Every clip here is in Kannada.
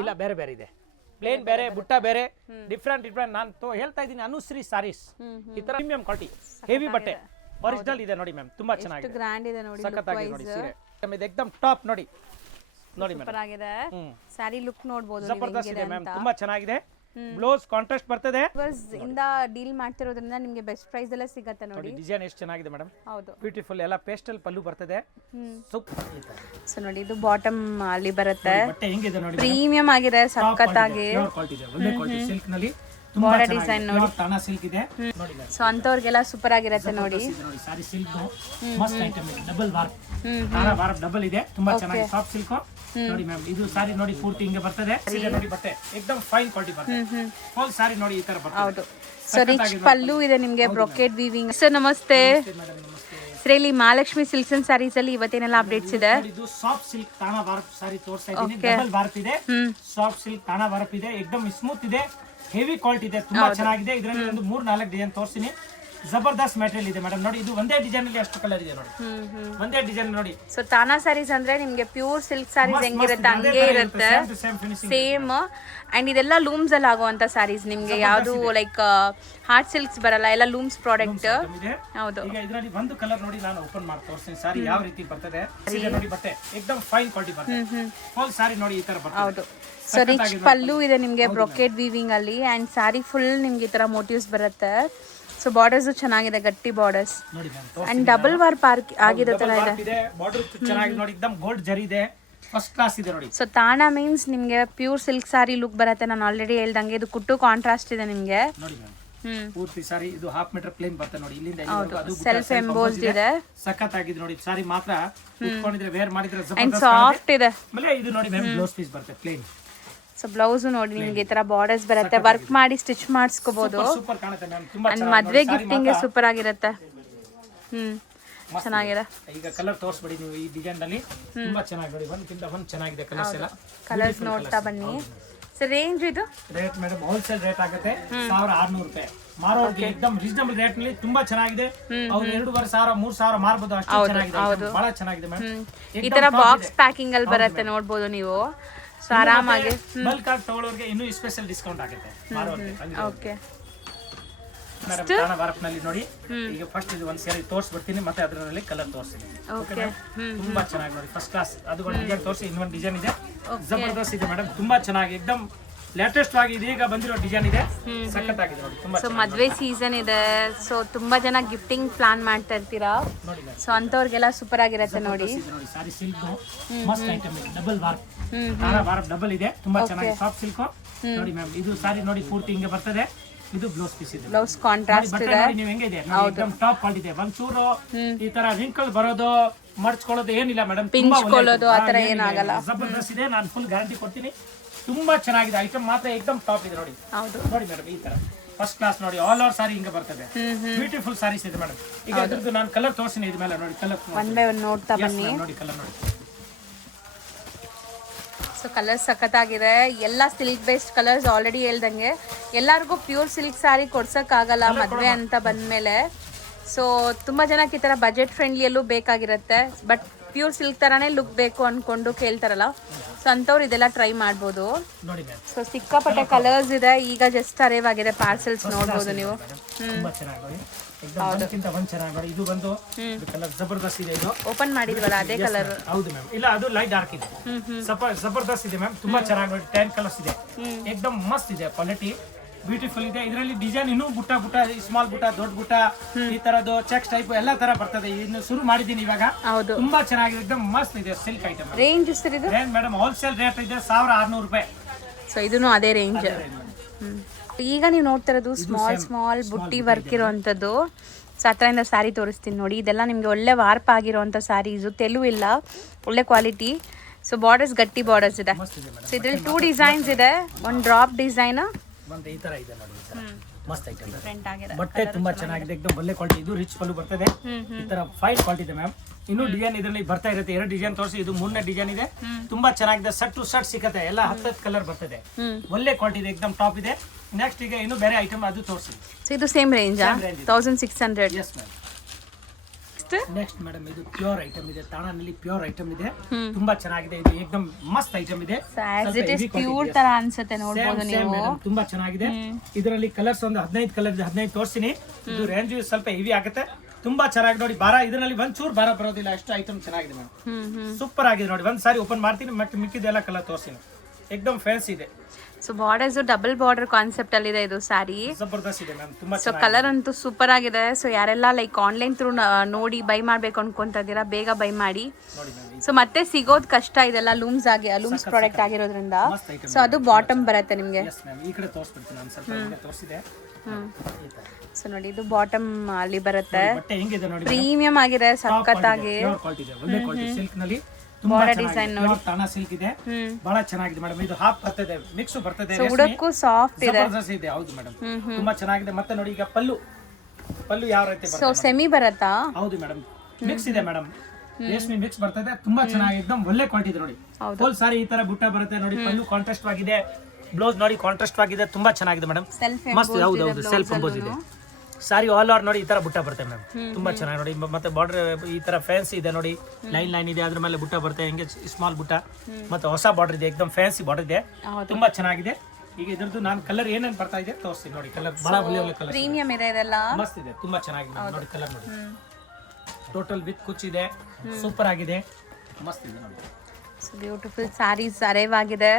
ಇಲ್ಲ ಬೇರೆ ಬೇರೆ ಇದೆ. ಪ್ಲೇನ್ ಬೇರೆ, ಬುಟ್ಟ ಬೇರೆ, ಡಿಫ್ರೆಂಟ್ ನಾನು ಹೇಳ್ತಾ ಇದ್ದೀನಿ. ಅನುಶ್ರೀ ಸಾರೀಸ್ ಈ ತರ ಪ್ರೀಮಿಯಂ ಕ್ವಾಲಿಟಿ ಹೆವಿ ಬಟ್ಟೆ ಒರಿಜಿನಲ್ ಇದೆ ನೋಡಿ ಮ್ಯಾಮ್. ತುಂಬಾ ಚೆನ್ನಾಗಿದೆ, ಗ್ರ್ಯಾಂಡ್ ಇದೆ ನೋಡಿ, ಸಖತ್ತಾಗಿದೆ ನೋಡಿ ಸೀರೆ. ಇದು ಎಕ್ದಮ್ ಟಾಪ್ ನೋಡಿ ನೋಡಿ ಮ್ಯಾಮ್. ಸೂಪರ್ ಆಗಿದೆ. ಸ್ಯಾರಿ ಲುಕ್ ನೋಡಬಹುದು, ಜಬರ್ದಸ್ತ್ ಇದೆ ಮ್ಯಾಮ್, ತುಂಬಾ ಚೆನ್ನಾಗಿದೆ. ಬ್ಲೌಸ್ ಕಾಂಟ್ರಾಸ್ಟ್ ಬರ್ತದೆ. ಇಂದ ಡೀಲ್ ಮಾಡ್ತಿರೋದ್ರಿಂದ ನಿಮಗೆ ಬೆಸ್ಟ್ ಪ್ರೈಸ್ ಎಲ್ಲ ಸಿಗುತ್ತೆ ನೋಡಿ. ಡಿಸೈನ್ ಎಷ್ಟು ಚೆನ್ನಾಗಿದೆ ಮೇಡಮ್, ಹೌದು ಬ್ಯೂಟಿಫುಲ್. ಎಲ್ಲ ಪೇಸ್ಟಲ್ ಪಲ್ಲು ಬರ್ತದೆ. ಸೂಪರ್. ಸೊ ನೋಡಿ ಇದು ಬಾಟಮ್ ಅಲ್ಲಿ ಬರುತ್ತೆ, ಬಟ್ಟೆ ಹೆಂಗಿದೆ ನೋಡಿ, ಪ್ರೀಮಿಯಂ ಆಗಿದೆ, ಸಖತ್ತಾಗಿ ಕ್ವಾಲಿಟಿ ಇದೆ, ಒಳ್ಳೆ ಕ್ವಾಲಿಟಿ. ಸಿಲ್ಕ್ ನಲ್ಲಿ ತುಂಬಾ ಬಾರ್ಡರ್ ಡಿಸೈನ್ ನೋಡಿ, ತಾನಾ ಸಿಲ್ಕ್ ಇದೆ ನೋಡಿ. ಸೊ ಅಂತವ್ರಿಗೆಲ್ಲ ಸೂಪರ್ ಆಗಿರುತ್ತೆ ನೋಡಿ. ಸಾರಿ ಸಿಲ್ಕ್ ಮಸ್ತ್ ಐಟಮ್ ಇದೆ, ಡಬಲ್ ವಾರ್ಪ್, ತಾನಾ ವಾರ್ಪ್ ಡಬಲ್ ಇದೆ, ತುಂಬಾ ಚೆನ್ನಾಗಿದೆ. ಸಾಫ್ಟ್ ಸಿಲ್ಕ್ ನೋಡಿ ಮ್ಯಾಮ್. ಇದು ಸಾರಿ ನೋಡಿ ಪೂರ್ತಿ ಹಿಂಗೆ ಬರ್ತದೆ. ಸೀರೆ ನೋಡಿ ಬಟ್ಟೆ ಎಕ್ದಮ್ ಫೈನ್ ಕ್ವಾಲಿಟಿ ಬರ್ತದೆ. ಫುಲ್ ಸಾರಿ ನೋಡಿ ಈ ತರ ಬರ್ತದೆ. ಹೌದು. ಸೊ ರಿಚ್ ಪಲ್ಲು ಇದೆ ನಿಮಗೆ, ಬ್ರೊಕೆಟ್ ವೀವಿಂಗ್. ಸರ್ ನಮಸ್ತೆ ಸರ್, ಇಲ್ಲಿ ಮಹಾಲಕ್ಷ್ಮಿ ಸಿಲ್ಕ್ಸ್ ಅಂಡ್ ಸ್ಯಾರೀಸ್ ಅಲ್ಲಿ ಇವತ್ತೇನೆಲ್ಲ ಅಪ್ಡೇಟ್ಸ್ ಇದೆ? ಇದು ಸಾಫ್ಟ್ ಸಿಲ್ಕ್ ತಾನಾ ವಾರ್ಪ್ ಸಾರಿ ತೋರಿಸ್ತಾ ಇದ್ದೀನಿ. ಡಬಲ್ ವಾರ್ಪ್ ಇದೆ, ಸಾಫ್ಟ್ ಸಿಲ್ಕ್ ತಾನಾ ವಾರ್ಪ್ ಇದೆ, ಎಕ್ದಮ್ ಸ್ಮೂತ್ ಇದೆ, ಹೆವಿ ಕ್ವಾಲಿಟಿ ಇದೆ, ತುಂಬಾ ಚೆನ್ನಾಗಿದೆ. ಇದರಲ್ಲಿ ಒಂದು 3-4 ಡಿಸೈನ್ ತೋರಿಸ್ತೀನಿ. ಜಬರ್ದಸ್ತ್ ಮೆಟೀರಿಯಲ್ ಇದೆ ಮೇಡಮ್. ನೋಡಿ ಇದು ಒಂದೇ ಡಿಸೈನ್ ಅಲ್ಲಿ ಅಷ್ಟು ಕಲರ್ ಇದೆ ನೋಡಿ, ಒಂದೇ ಡಿಸೈನ್ ನೋಡಿ. ಸೊ ತಾನಾ ಸ್ಯಾರೀಸ್ ಅಂದ್ರೆ ನಿಮ್ಗೆ ಪ್ಯೂರ್ ಸಿಲ್ಕ್ ಸ್ಯಾರೀಸ್ ಹೆಂಗಿರುತ್ತೆ ಹಂಗೆ ಇರುತ್ತೆ, ಸೇಮ್. ಅಂಡ್ ಇದೆಲ್ಲ ಲೂಮ್ಸ್ ಅಲ್ಲಿ ಆಗುವಂತ ಸ್ಯಾರೀಸ್, ನಿಮ್ಗೆ ಯಾವುದು ಲೈಕ್ ಹಾರ್ಟ್ ಸಿಲ್ಕ್ಸ್ ಬರಲ್ಲ, ಎಲ್ಲ ಲೂಮ್ಸ್ ಪ್ರಾಡಕ್ಟ್. ಹೌದು. ಈಗ ಇದರಲ್ಲಿ ಒಂದು ಕಲರ್ ನೋಡಿ ನಾನು ಓಪನ್ ಮಾಡಿ ತೋರಿಸ್ತೀನಿ. ಸಾರಿ ಯಾವ ರೀತಿ ಬರ್ತದೆ, ಸೀರೆ ನೋಡಿ ಬಟ್ಟೆ ಎಕ್ದಮ್ ಫೈನ್ ಕ್ವಾಲಿಟಿ ಬರ್ತದೆ. ಫುಲ್ ಸಾರಿ ನೋಡಿ ಈ ತರ ಬರ್ತದೆ. ಹೌದು. ಸೊ ರಿಚ್ ಪಲ್ಲು ಇದೆ ನಿಮ್ಗೆ, ಬ್ರೊಕೆಟ್ ವೀವಿಂಗ್ ಅಲ್ಲಿ. ಅಂಡ್ ಸಾರಿ ಫುಲ್ ನಿಮ್ಗೆ ಈ ತರ ಮೋಟಿವ್ಸ್ ಬರುತ್ತೆ. ಸೊ ಬಾರ್ಡರ್ಸ್ ಚೆನ್ನಾಗಿದೆ, ಗಟ್ಟಿ ಬಾರ್ಡರ್ಸ್. ಅಂಡ್ ಡಬಲ್ ವಾರ್ಪ್ ಆಗಿರೋ ತರ ಇದೆ. ಬಾರ್ಡರ್ ಚೆನ್ನಾಗಿದೆ ನೋಡಿ, ಎಕ್ದಮ್ ಗೋಲ್ಡ್ ಜರಿ ಇದೆ, ಫಸ್ಟ್ ಕ್ಲಾಸ್ ಇದೆ ನೋಡಿ. ಸೊ ತಾನಾ ಮೀನ್ಸ್ ನಿಮ್ಗೆ ಪ್ಯೂರ್ ಸಿಲ್ಕ್ ಸಾರಿ ಲುಕ್ ಬರುತ್ತೆ. ನಾನು ಆಲ್ರೆಡಿ ಹೇಳ್ದಂಗೆ ಇದು ಕುಟ್ಟು ಕಾಂಟ್ರಾಸ್ಟ್ ಇದೆ ನಿಮ್ಗೆ ನೋಡಿ ಮ್ಯಾಮ್. ಪೂರ್ತಿ ಸಾರಿ ಇದು 1/2 ಮೀಟರ್ ಪ್ಲೇನ್ ಬರುತ್ತೆ ನೋಡಿ, ಇಲ್ಲಿಂದ ಅದು ಸೆಲ್ಫ್ ಎಂಬೋಸ್ಡ್ ಇದೆ, ಸಖತ್ತಾಗಿದೆ ನೋಡಿ. ಸಾರಿ ಮಾತ್ರ ಉಟ್ಕೊಂಡಿದ್ರೆ ವೇರ್ ಮಾಡಿದ್ರೆ ಅಂಡ್ ಸಾಫ್ಟ್ ಇದೆ. ಆಮೇಲೆ ಇದು ನೋಡಿ ಮ್ಯಾಮ್, ಬ್ಲೌಸ್ ಪೀಸ್ ಬರುತ್ತೆ ಪ್ಲೇನ್. ಸೊ ಬ್ಲೌಸ್ ನೋಡಿ ನಿಮ್ಗೆ ಈ ತರ ಬಾರ್ಡರ್ಸ್ ಬರುತ್ತೆ, ವರ್ಕ್ ಮಾಡಿ ಸ್ಟಿಚ್ ಮಾಡಿಸ್ಕೋಬಹುದು. ಸೂಪರ್ ಕಾಣುತ್ತೆ ಮ್ಯಾಮ್, ತುಂಬಾ ಅಂಡ್ ಮದ್ವೆ ಗಿಫ್ಟಿಂಗ್ ಸೂಪರ್ ಆಗಿರುತ್ತೆ. ಚೆನ್ನಾಗಿದೆ. ಈಗ ಕಲರ್ ತೋರಿಸ್ಬಿಡಿ ನೀವು ಈ ಡಿಸೈನ್ ನಲ್ಲಿ, ತುಂಬಾ ಚೆನ್ನಾಗಿ ನೋಡಿ, ಒಂದಕ್ಕಿಂತ ಒಂದು ಚೆನ್ನಾಗಿದೆ ಕಲರ್ಸ್ ಎಲ್ಲ. ಕಲರ್ಸ್ ನೋಡ್ತಾ ಬನ್ನಿ. ಸೊ ರೇಂಜ್ ಇದು ರೇಟ್ ಮೇಡಮ್ ಹೋಲ್ಸೇಲ್ ರೇಟ್ ಆಗುತ್ತೆ 1600 ರೂಪಾಯಿ. ಮಾರೋರಿಗೆ ಎಕ್ದಮ್ ರೀಸನಬಲ್ ರೇಟ್ ನಲ್ಲಿ ತುಂಬಾ ಚೆನ್ನಾಗಿದೆ. ಅವ್ರು 2,500 3,000 ಮಾರ್ಬೋದು, ಅಷ್ಟು ಚೆನ್ನಾಗಿದೆ, ಬಹಳ ಚೆನ್ನಾಗಿದೆ ಮೇಡಮ್. ಈ ತರ ಬಾಕ್ಸ್ ಪ್ಯಾಕಿಂಗ್ ಅಲ್ಲಿ ಬರುತ್ತೆ ನೋಡ್ಬೋದು ನೀವು. ಸೊ ಆರಾಮಾಗಿ ಬಲ್ಕ್ ಆಗಿ ತಗೊಳ್ಳೋರಿಗೆ ಇನ್ನೂ ಸ್ಪೆಷಲ್ ಡಿಸ್ಕೌಂಟ್ ಆಗುತ್ತೆ ಮಾರೋರಿಗೆ. ಓಕೆ ಮೇಡಮ್ ತಾನಾ ವಾರ್ಪ್ ನಲ್ಲಿ ನೋಡಿ, ಈಗ ಫಸ್ಟ್ ಇದು ಒಂದು ಸೇರಿ ತೋರಿಸ್ಬಿಡ್ತೀನಿ, ಮತ್ತೆ ಅದರಲ್ಲಿ ಕಲರ್ ತೋರಿಸ್ತೀನಿ. ಓಕೆ, ತುಂಬಾ ಚೆನ್ನಾಗಿ ನೋಡಿ, ಫಸ್ಟ್ ಕ್ಲಾಸ್. ಅದು ಒಂದು ಡಿಸೈನ್ ತೋರಿಸಿ, ಇನ್ನೊಂದು ಡಿಸೈನ್ ಇದೆ, ಜಬರ್ದಸ್ತ್ ಇದೆ ಮೇಡಮ್, ತುಂಬಾ ಚೆನ್ನಾಗಿ ಎಕ್ದಮ್ ಲೇಟೆಸ್ಟ್ ಆಗಿ ಇದೀಗ ಬಂದಿರೋ ಡಿಸೈನ್ ಇದೆ, ಸಖತ್ತಾಗಿದೆ ನೋಡಿ, ತುಂಬಾ. ಸೊ ಮದ್ವೆ ಸೀಸನ್ ಇದೆ, ಸೊ ತುಂಬಾ ಜನ ಗಿಫ್ಟಿಂಗ್ ಪ್ಲಾನ್ ಮಾಡ್ತಾ ಇರ್ತೀರಾ. ಸೊ ಅಂತವ್ರಿಗೆಲ್ಲ ಸೂಪರ್ ಆಗಿರುತ್ತೆ ನೋಡಿ. ಸಾರಿ ಸಿಲ್ಕ್ ಮಸ್ತ್ ಐಟಮ್ ಇದೆ, ಡಬಲ್ ವಾರ್ಪ್, ತಾನಾ ವಾರ್ಪ್ ಡಬಲ್ ಇದೆ, ತುಂಬಾ ಚೆನ್ನಾಗಿ ಸಾಫ್ಟ್ ಸಿಲ್ಕ್ ನೋಡಿ ಮ್ಯಾಮ್. ಇದು ಸಾರಿ ನೋಡಿ ಪೂರ್ತಿ ಹಿಂಗೆ ಬರ್ತದೆ, ಇದು ಬ್ಲೌಸ್ ಪೀಸ್ ಇದೆ, ಬ್ಲೌಸ್ ಕಾಂಟ್ರಾಸ್ಟ್ ಇದೆ. ನೀವು ಹೆಂಗಿದೆ ಎಕ್ದಮ್ ಟಾಪ್ ಕ್ವಾಲಿಟಿ ಇದೆ. ಒಂಚೂರು ಈ ತರ ರಿಂಕಲ್ ಬರೋದು ಮಡ್ಚ್ಕೊಳ್ಳೋದು ಏನಿಲ್ಲ ಮೇಡಮ್, ಪಿಂಚ್ಕೊಳ್ಳೋದು ಆ ತರ ಏನಾಗಲ್ಲ, ಜಬರ್ದಸ್ತ್ ಇದೆ. ನಾನು ಫುಲ್ ಗ್ಯಾರಂಟಿ ಕೊಡ್ತೀನಿ, ತುಂಬಾ ಚೆನ್ನಾಗಿದೆ ಐಟಮ್ ಮಾತ್ರ, ಎಕ್ದಮ್ ಟಾಪ್ ಇದೆ ನೋಡಿ. ನೋಡಿ ಮೇಡಮ್ ಈ ತರ ಫಸ್ಟ್ ಕ್ಲಾಸ್ ನೋಡಿ, ಆಲ್ ಓವರ್ ಸಾರಿ ಹಿಂಗೆ ಬರ್ತದೆ, ಬ್ಯೂಟಿಫುಲ್ ಸಾರೀಸ್ ಇದೆ ಮೇಡಮ್. ಈಗ ಇದ್ರದ್ದು ನಾನು ಕಲರ್ ತೋರಿಸ್ತೀನಿ, ಇದ್ರ ಮೇಲೆ ನೋಡಿ ಕಲರ್ ಒನ್ ಬೈ ಒನ್ ನೋಡ್ತಾ ಬನ್ನಿ. ನೋಡಿ ಕಲರ್ ನೋಡಿ. ಸೊ ಕಲರ್ಸ್ ಸಖತ್ತಾಗಿದೆ, ಎಲ್ಲ ಸಿಲ್ಕ್ ಬೇಸ್ಡ್ ಕಲರ್ಸ್. ಆಲ್ರೆಡಿ ಹೇಳ್ದಂಗೆ ಎಲ್ಲರಿಗೂ ಪ್ಯೂರ್ ಸಿಲ್ಕ್ ಸ್ಯಾರಿ ಕೊಡ್ಸೋಕ್ಕಾಗಲ್ಲ ಮದುವೆ ಅಂತ ಬಂದಮೇಲೆ. ಸೊ ತುಂಬ ಜನಕ್ಕೆ ಈ ಥರ ಬಜೆಟ್ ಫ್ರೆಂಡ್ಲಿಯಲ್ಲೂ ಬೇಕಾಗಿರುತ್ತೆ, ಬಟ್ ಪ್ಯೂರ್ ಸಿಲ್ಕ್ ಥರನೇ ಲುಕ್ ಬೇಕು ಅಂದ್ಕೊಂಡು ಕೇಳ್ತಾರಲ್ಲ, ಸೊ ಅಂಥವ್ರು ಇದೆಲ್ಲ ಟ್ರೈ ಮಾಡ್ಬೋದು. ಸೊ ಸಿಕ್ಕಾಪಟ್ಟೆ ಕಲರ್ಸ್ ಇದೆ, ಈಗ ಜಸ್ಟ್ ಅರೇವ್ ಆಗಿದೆ ಪಾರ್ಸೆಲ್ಸ್, ನೋಡ್ಬೋದು ನೀವು. ಇದು ಬಂದು ಕಲರ್ ಜಬರ್ದಸ್ತ್ ಇದೆ, ಇದು ಓಪನ್ ಮಾಡಿದ್ವಲ್ಲ ಅದೇ ಕಲರ್. ಹೌದು ಮ್ಯಾಮ್, ಇಲ್ಲ ಅದು ಲೈಟ್ ಡಾರ್ಕ್ ಇದೆ, ಜಬರ್ದಸ್ತ್ ಇದೆ ಮ್ಯಾಮ್, ತುಂಬಾ ಚೆನ್ನಾಗಿ ನೋಡಿ. 10 ಕಲರ್ಸ್ ಇದೆ, ಎಕ್ದಮ್ ಮಸ್ತ್ ಇದೆ, ಕ್ವಾಲಿಟಿ ಬ್ಯೂಟಿಫುಲ್ ಇದೆ. ಇದರಲ್ಲಿ ಡಿಸೈನ್ ಇನ್ನೂ ಬುಟ್ಟ ಸ್ಮಾಲ್ ಬುಟ್ಟ, ದೊಡ್ಡ ಬುಟ್ಟ, ಈ ತರದ್ದು ಚೆಕ್ಸ್ ಟೈಪ್ ಎಲ್ಲ ತರ ಬರ್ತದೆ. ಇನ್ನು ಶುರು ಮಾಡಿದ್ದೀನಿ ಇವಾಗ, ತುಂಬಾ ಚೆನ್ನಾಗಿದೆ, ಎಕ್ದಮ್ ಮಸ್ತ್ ಇದೆ ಸಿಲ್ಕ್ ಐಟಮ್. ರೇಂಜ್ ಎಷ್ಟು ಇದೆ ಮೇಡಮ್? ಹೋಲ್ಸೇಲ್ ರೇಟ್ ಇದೆ 1600 ರೂಪಾಯಿ. ಸೊ ಇದನ್ನು ಅದೇ ರೇಂಜ್. ಈಗ ನೀವು ನೋಡ್ತಾ ಇರೋದು ಸ್ಮಾಲ್ ಬುಟ್ಟಿ ವರ್ಕ್ ಇರೋವಂಥದ್ದು. ಸೊ ಹತ್ರದಿಂದ ಸ್ಯಾರಿ ತೋರಿಸ್ತೀನಿ ನೋಡಿ. ಇದೆಲ್ಲ ನಿಮಗೆ ಒಳ್ಳೆ ವಾರ್ಪ್ ಆಗಿರೋವಂಥ ಸ್ಯಾರೀಸು, ತೆಲು ಇಲ್ಲ, ಒಳ್ಳೆ ಕ್ವಾಲಿಟಿ. ಸೊ ಬಾರ್ಡರ್ಸ್ ಗಟ್ಟಿ ಬಾರ್ಡರ್ಸ್ ಇದೆ. ಸೊ ಇದರಲ್ಲಿ 2 ಡಿಸೈನ್ಸ್ ಇದೆ, ಒಂದು ಡ್ರಾಪ್ ಡಿಸೈನ್, ಒಂದು ಈ ತರ ಇದೆ ನೋಡಿ, ಮಸ್ತ್ ಐಟಮ್. ಬಟ್ಟೆ ತುಂಬಾ ಚೆನ್ನಾಗಿದೆ, ಎಕ್ದಮ್ ಒಳ್ಳೆ ಕ್ವಾಲಿಟಿ. ಇದು ರಿಚ್ ಪಲ್ಲು ಬರ್ತದೆ, ಈ ತರ ಫೈನ್ ಕ್ವಾಲಿಟಿ ಇದೆ ಮ್ಯಾಮ್. ಇನ್ನೂ ಡಿಸೈನ್ ಇದರಲ್ಲಿ ಬರ್ತಾ ಇರುತ್ತೆ, 2 ಡಿಸೈನ್ ತೋರಿಸಿ, ಇದು 3ನೇ ಡಿಸೈನ್ ಇದೆ, ತುಂಬಾ ಚೆನ್ನಾಗಿದೆ. ಸಟ್ ಟು ಸಟ್ ಸಿಗುತ್ತೆ, ಎಲ್ಲ 10 ಕಲರ್ ಬರ್ತದೆ, ಒಳ್ಳೆ ಕ್ವಾಲಿಟಿ ಇದೆ, ಎಕ್ದಮ್ ಟಾಪ್ ಇದೆ. ನೆಕ್ಸ್ಟ್ ಈಗ ಇನ್ನು ಬೇರೆ ಐಟಮ್ ಅದು ತೋರಿಸಿ. ಸೊ ಇದು same range 1600. Yes ma'am. Next madam ಇದು ಪ್ಯೂರ್ ಐಟಮ್ ಇದೆ, ತಾಣನಲ್ಲಿ ಪ್ಯೂರ್ ಐಟಮ್ ಇದೆ, ತುಂಬಾ ಚೆನ್ನಾಗಿದೆ. ಇದು ಏಕದಮ್ ಮಸ್ತ್ ಐಟಮ್ ಇದೆ, ಪ್ಯೂರ್ ತರ ಅನ್ಸುತ್ತೆ ನೋಡ್ಬೋದು ನೀವು. ತುಂಬಾ ಚೆನ್ನಾಗಿದೆ. ಇದರಲ್ಲಿ ಕಲರ್ಸ್ ಒಂದು 15 ಕಲರ್ ಇದೆ, 15 ತೋರಿಸ್ತೀನಿ. ಇದು ರೇಂಜ್ ಸ್ವಲ್ಪ ಹೆವಿ ಆಗುತ್ತೆ, ತುಂಬಾ ಚೆನ್ನಾಗಿ ನೋಡಿ. ಇದರಲ್ಲಿ ಒಂಚೂರು ಭಾರ ಬರೋದಿಲ್ಲ, ಅಷ್ಟು ಐಟಮ್ ಚೆನ್ನಾಗಿದೆ ಮೇಡಮ್. ಸೂಪರ್ ಆಗಿದೆ ನೋಡಿ. ಒಂದ್ ಸಾರಿ ಓಪನ್ ಮಾಡ್ತೀನಿ, ಮತ್ತೆ ಮಿಕ್ಕಿದೆಲ್ಲ ಕಲರ್ ತೋರಿಸ್ತೀನಿ. ಏಕದಮ್ ಫ್ಯಾನ್ಸಿ ಇದೆ. So borders double border concept ಅಲ್ಲಿ ಇದೆ ಇದು ಸಾರಿ. ಜಬರ್ದಸ್ತ್ ಇದೆ ಮ್ಯಾಮ್, ತುಂಬಾ ಸೊ ಕಲರ್ ಅಂತೂ ಸೂಪರ್ ಆಗಿದೆ. ಸೊ ಯಾರೆಲ್ಲ ಲೈಕ್ ಆನ್ಲೈನ್ ಥ್ರೂ ನೋಡಿ ಬೈ ಮಾಡ್ಬೇಕು ಅನ್ಕೊಂತ ಇದ್ದೀರಾ, ಬೇಗ ಬೈ ಮಾಡಿ. ನೋಡಿ ಮ್ಯಾಮ್, ಸೊ ಮತ್ತೆ ಸಿಗೋದು ಕಷ್ಟ, ಇದೆಲ್ಲ ಲೂಮ್ಸ್ ಪ್ರಾಡಕ್ಟ್ ಆಗಿರೋದ್ರಿಂದ. ಸೊ ಅದು ಬಾಟಮ್ ಬರುತ್ತೆ ನಿಮ್ಗೆ. ಎಸ್ ಮ್ಯಾಮ್, ಈ ಕಡೆ ತೋರಿಸ್ಬಿಡ್ತೀನಿ ನಾನು, ಸ್ವಲ್ಪ ಹಿಂಗೆ ತೋರಿಸಿದೆ. ಸೊ ನೋಡಿ ಇದು ಬಾಟಮ್ ಅಲ್ಲಿ ಬರುತ್ತೆ, ಬಟ್ಟೆ ಹೆಂಗಿದೆ ನೋಡಿ, ಪ್ರೀಮಿಯಂ ಆಗಿದೆ, ಸಖತ್ತಾಗಿ. ಪ್ಯೂರ್ ಕ್ವಾಲಿಟಿ ಇದೆ, ಒಳ್ಳೆ ಕ್ವಾಲಿಟಿ. ಸಿಲ್ಕ್ ನಲ್ಲಿ ತುಂಬಾ ಚೆನ್ನಾಗಿದೆ, ತಾಣ ಸಿಲ್ಕ್ ಇದೆ, ಬಹಳ ಚೆನ್ನಾಗಿದೆ ಮೇಡಮ್. ಇದು ಹಾಫ್ ಬರ್ತದೆ, ಮಿಕ್ಸ್ ಬರ್ತದೆ, ಉಡಕ್ಕೂ ಸಾಫ್ಟ್ ಇದೆ, ಜಬರ್ದಸ್ತ್ ಇದೆ. ಹೌದು ಮೇಡಮ್, ತುಂಬಾ ಚೆನ್ನಾಗಿದೆ. ಮತ್ತೆ ನೋಡಿ ಈಗ ಪಲ್ಲು ಯಾವ ರೀತಿ ಸೊ ಸೆಮಿ ಬರುತ್ತಾ? ಹೌದು ಮೇಡಮ್, ಮಿಕ್ಸ್ ಇದೆ ಮೇಡಮ್, ರೇಷ್ಮೆ ಮಿಕ್ಸ್ ಬರ್ತದೆ, ತುಂಬಾ ಚೆನ್ನಾಗಿ ಎಕ್ದಮ್ ಒಳ್ಳೆ ಕ್ವಾಲಿಟಿ ಇದೆ ನೋಡಿ. ಫುಲ್ ಸಾರಿ ಈ ತರ ಬುಟ್ಟ ಬರುತ್ತೆ ನೋಡಿ. ಪಲ್ಲು ಕಾಂಟ್ರಾಸ್ಟ್ ಆಗಿದೆ, ಬ್ಲೌಸ್ ನೋಡಿ ಕಾಂಟ್ರಾಸ್ಟ್ ಆಗಿದೆ, ತುಂಬಾ ಚೆನ್ನಾಗಿದೆ ಮೇಡಮ್, ಮಸ್ತ್. ಹೌದು ಹೌದು, ಸೆಲ್ಫ್ ಎಂಬೋಸ್ ಇದೆ. ಸಾರಿ ಆಲ್ ಓವರ್ ನೋಡಿ ಈ ತರ ಬುಟ್ಟ ಬರುತ್ತೆ ಮೇಡಮ್, ತುಂಬಾ ಚೆನ್ನಾಗಿ ನೋಡಿ. ಮತ್ತೆ ಬಾರ್ಡರ್ ಈ ತರ ಫ್ಯಾನ್ಸಿ ಇದೆ ನೋಡಿ, ಲೈನ್ ಇದೆ, ಅದ್ರ ಮೇಲೆ ಬುಟ್ಟ ಬರುತ್ತೆ, ಹಿಂಗೆ ಸ್ಮಾಲ್ ಬುಟ್ಟ. ಮತ್ತೆ ಹೊಸ ಬಾರ್ಡರ್ ಇದೆ, ಎಕ್ದಮ್ ಫ್ಯಾನ್ಸಿ ಬಾರ್ಡರ್ ಇದೆ, ತುಂಬಾ ಚೆನ್ನಾಗಿದೆ. ಈಗ ಇದ್ರದ್ದು ನಾನು ಕಲರ್ ಏನೇನು ಬರ್ತಾ ಇದೆ ತೋರಿಸ್ತೀನಿ ನೋಡಿ. ಕಲರ್ ಬಹಳ ಒಳ್ಳೆ ಕಲರ್, ಪ್ರೀಮಿಯಂ ಇದೆ, ಇದೆಲ್ಲ ಮಸ್ತ್ ಇದೆ, ತುಂಬಾ ಚೆನ್ನಾಗಿದೆ ನೋಡಿ. ಕಲರ್ ನೋಡಿ, ಟೋಟಲ್ ವಿತ್ ಕುಚ್ಚಿದೆ, ಸೂಪರ್ ಆಗಿದೆ, ಮಸ್ತ್ ಇದೆ ನೋಡಿ. ಬ್ಯೂಟಿಫುಲ್ ಸ್ಯಾರೀಸ್ ಅರೈವ್ ಆಗಿದೆ.